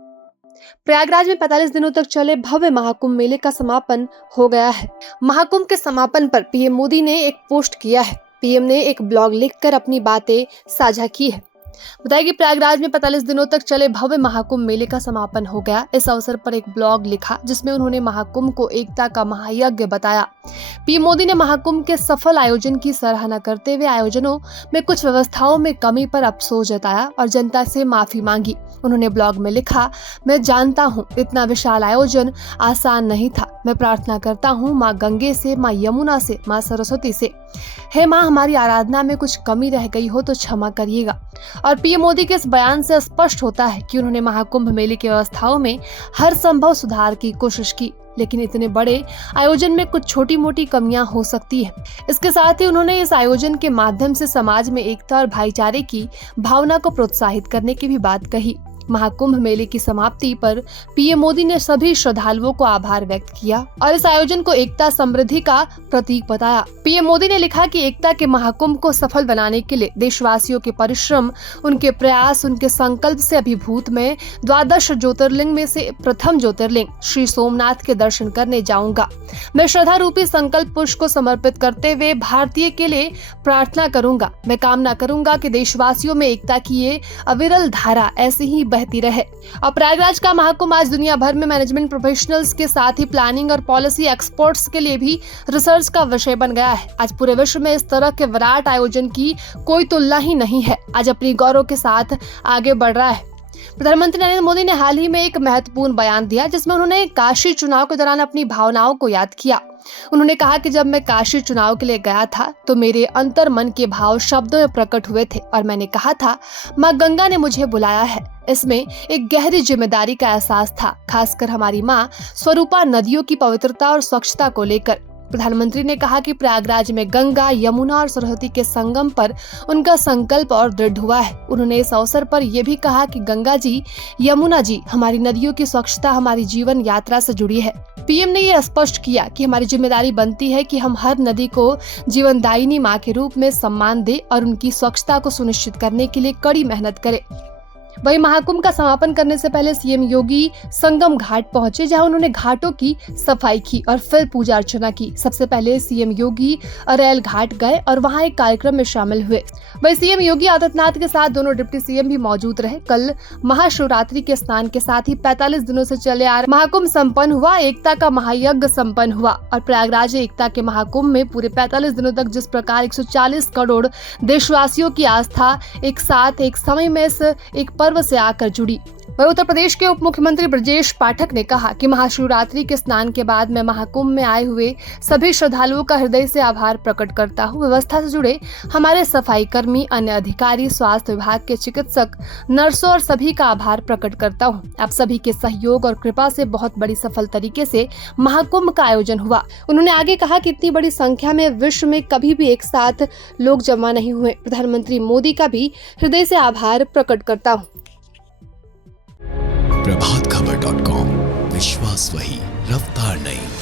प्रयागराज में 45 दिनों तक चले भव्य महाकुंभ मेले का समापन हो गया है। महाकुंभ के समापन पर पीएम मोदी ने एक पोस्ट किया है। पीएम ने एक ब्लॉग लिखकर अपनी बातें साझा की है। बताया कि प्रयागराज में 45 दिनों तक चले भव्य महाकुंभ मेले का समापन हो गया। इस अवसर पर एक ब्लॉग लिखा जिसमें उन्होंने महाकुंभ को एकता का महायज्ञ बताया। पीएम मोदी ने महाकुंभ के सफल आयोजन की सराहना करते हुए आयोजनों में कुछ व्यवस्थाओं में कमी पर अफसोस जताया और जनता से माफी मांगी। उन्होंने ब्लॉग में लिखा, मैं जानता हूँ इतना विशाल आयोजन आसान नहीं था। मैं प्रार्थना करता हूँ माँ गंगे से, माँ यमुना से, माँ सरस्वती से, हे माँ हमारी आराधना में कुछ कमी रह गई हो तो क्षमा करिएगा। और पीएम मोदी के इस बयान से स्पष्ट होता है कि उन्होंने महाकुंभ मेले की व्यवस्थाओं में हर संभव सुधार की कोशिश की, लेकिन इतने बड़े आयोजन में कुछ छोटी मोटी कमियां हो सकती है। इसके साथ ही उन्होंने इस आयोजन के माध्यम से समाज में एकता और भाईचारे की भावना को प्रोत्साहित करने की भी बात कही। महाकुंभ मेले की समाप्ति पर पीएम मोदी ने सभी श्रद्धालुओं को आभार व्यक्त किया और इस आयोजन को एकता समृद्धि का प्रतीक बताया। पीएम मोदी ने लिखा कि एकता के महाकुंभ को सफल बनाने के लिए देशवासियों के परिश्रम, उनके प्रयास, उनके संकल्प से अभिभूत मैं 12 ज्योतिर्लिंग में से प्रथम ज्योतिर्लिंग श्री सोमनाथ के दर्शन करने जाऊंगा। मैं श्रद्धा रूपी संकल्प पुष्प को समर्पित करते हुए भारतीय के लिए प्रार्थना करूंगा। मैं कामना करूंगा कि देशवासियों में एकता की ये अविरल धारा ऐसे ही बहती रहे। और प्रयागराज का महाकुंभ आज दुनिया भर में मैनेजमेंट प्रोफेशनल्स के साथ ही प्लानिंग और पॉलिसी एक्सपर्ट्स के लिए भी रिसर्च का विषय बन गया है। आज पूरे विश्व में इस तरह के विराट आयोजन की कोई तुलना ही नहीं है। आज अपनी गौरव के साथ आगे बढ़ रहा है। प्रधानमंत्री नरेंद्र मोदी ने हाल ही में एक महत्वपूर्ण बयान दिया जिसमें उन्होंने काशी चुनाव के दौरान अपनी भावनाओं को याद किया। उन्होंने कहा कि जब मैं काशी चुनाव के लिए गया था तो मेरे अंतर मन के भाव शब्दों में प्रकट हुए थे और मैंने कहा था माँ गंगा ने मुझे बुलाया है। इसमें एक गहरी जिम्मेदारी का एहसास था, खासकर हमारी माँ स्वरूपा नदियों की पवित्रता और स्वच्छता को लेकर। प्रधानमंत्री ने कहा कि प्रयागराज में गंगा, यमुना और सरस्वती के संगम पर उनका संकल्प और दृढ़ हुआ है। उन्होंने इस अवसर पर यह भी कहा कि गंगा जी, यमुना जी, हमारी नदियों की स्वच्छता हमारी जीवन यात्रा से जुड़ी है। पीएम ने यह स्पष्ट किया कि हमारी जिम्मेदारी बनती है कि हम हर नदी को जीवनदायिनी माँ के रूप में सम्मान दें और उनकी स्वच्छता को सुनिश्चित करने के लिए कड़ी मेहनत करें। वहीं महाकुंभ का समापन करने से पहले सीएम योगी संगम घाट पहुंचे, जहां उन्होंने घाटों की सफाई की और फिर पूजा अर्चना की। सबसे पहले सीएम योगी अरैल घाट गए और वहां एक कार्यक्रम में शामिल हुए। वहीं सीएम योगी आदित्यनाथ के साथ दोनों डिप्टी सीएम भी मौजूद रहे। कल महाशिवरात्रि के स्नान के साथ ही 45 दिनों से चले आ रहे महाकुंभ संपन्न हुआ, एकता का महायज्ञ संपन्न हुआ और प्रयागराज एकता के महाकुंभ में पूरे 45 दिनों तक जिस प्रकार 140 करोड़ देशवासियों की आस्था एक साथ एक समय में एक पर्व से आकर जुड़ी। वहीं उत्तर प्रदेश के उप मुख्यमंत्री ब्रजेश पाठक ने कहा कि महाशिवरात्रि के स्नान के बाद मैं महाकुंभ में आए हुए सभी श्रद्धालुओं का हृदय से आभार प्रकट करता हूं। व्यवस्था से जुड़े हमारे सफाई कर्मी, अन्य अधिकारी, स्वास्थ्य विभाग के चिकित्सक, नर्सों और सभी का आभार प्रकट करता हूं। आप सभी के सहयोग और कृपा से बहुत बड़ी सफल तरीके से महाकुंभ का आयोजन हुआ। उन्होंने आगे कहा कि इतनी बड़ी संख्या में विश्व में कभी भी एक साथ लोग जमा नहीं हुए। प्रधानमंत्री मोदी का भी हृदय से आभार प्रकट करता हूँ। प्रभातखबर.com, विश्वास वही, रफ्तार नहीं।